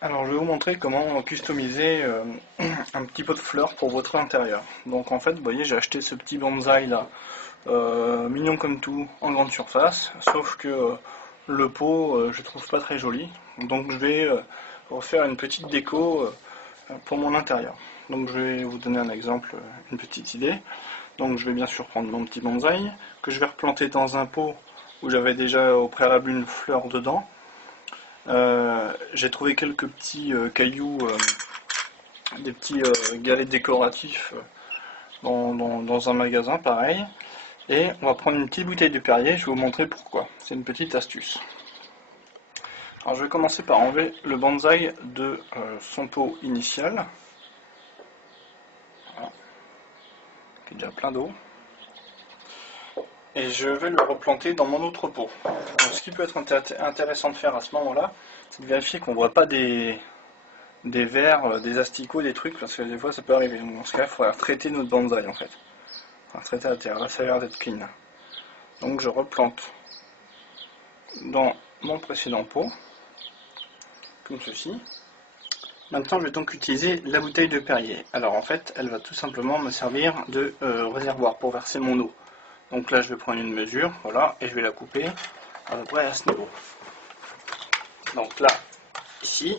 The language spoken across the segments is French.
Alors je vais vous montrer comment customiser un petit pot de fleurs pour votre intérieur. Donc en fait, vous voyez, j'ai acheté ce petit bonsaï là, mignon comme tout, en grande surface, sauf que le pot, je trouve pas très joli. Donc je vais refaire une petite déco pour mon intérieur. Donc je vais vous donner un exemple, une petite idée. Donc je vais bien sûr prendre mon petit bonsaï, que je vais replanter dans un pot où j'avais déjà au préalable une fleur dedans. J'ai trouvé quelques petits cailloux, des petits galets décoratifs dans un magasin pareil. Et on va prendre une petite bouteille de Perrier, je vais vous montrer pourquoi. C'est une petite astuce. Alors je vais commencer par enlever le bonsaï de son pot initial. Voilà. Qui est déjà plein d'eau. Et je vais le replanter dans mon autre pot. Donc, ce qui peut être intéressant de faire à ce moment-là, c'est de vérifier qu'on ne voit pas des vers, des asticots, des trucs, parce que des fois ça peut arriver. Dans ce cas, il faudra traiter notre bonsaï en fait. Il faudra traiter la terre. Là, ça a l'air d'être clean. Donc je replante dans mon précédent pot, comme ceci. Maintenant, je vais donc utiliser la bouteille de Perrier. Alors en fait, elle va tout simplement me servir de réservoir pour verser mon eau. Donc là, je vais prendre une mesure, voilà, et je vais la couper à peu près à ce niveau. Donc là, ici.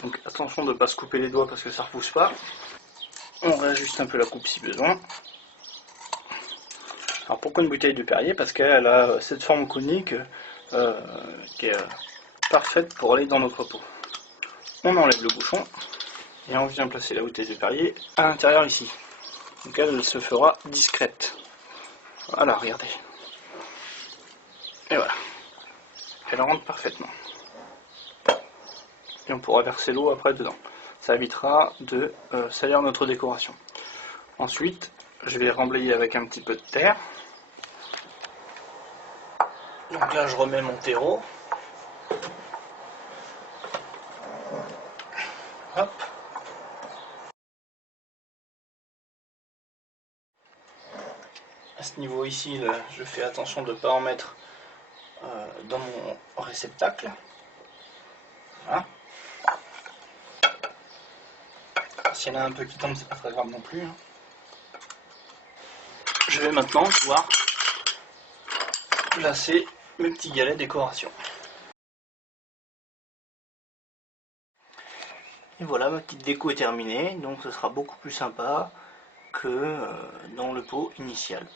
Donc attention de ne pas se couper les doigts parce que ça ne repousse pas. On réajuste un peu la coupe si besoin. Alors pourquoi une bouteille de Perrier? Parce qu'elle a cette forme conique qui est parfaite pour aller dans notre pot. On enlève le bouchon et on vient placer la bouteille de Perrier à l'intérieur ici. Donc elle se fera discrète. Voilà, regardez. Et voilà. Elle rentre parfaitement. Et on pourra verser l'eau après dedans. Ça évitera de salir notre décoration. Ensuite, je vais remblayer avec un petit peu de terre. Donc là, je remets mon terreau. Hop. À ce niveau ici, là, je fais attention de ne pas en mettre dans mon réceptacle. Voilà. S'il y en a un peu qui tombe, c'est pas très grave non plus. Je vais maintenant pouvoir placer mes petits galets décoration. Et voilà, ma petite déco est terminée, donc ce sera beaucoup plus sympa que dans le pot initial.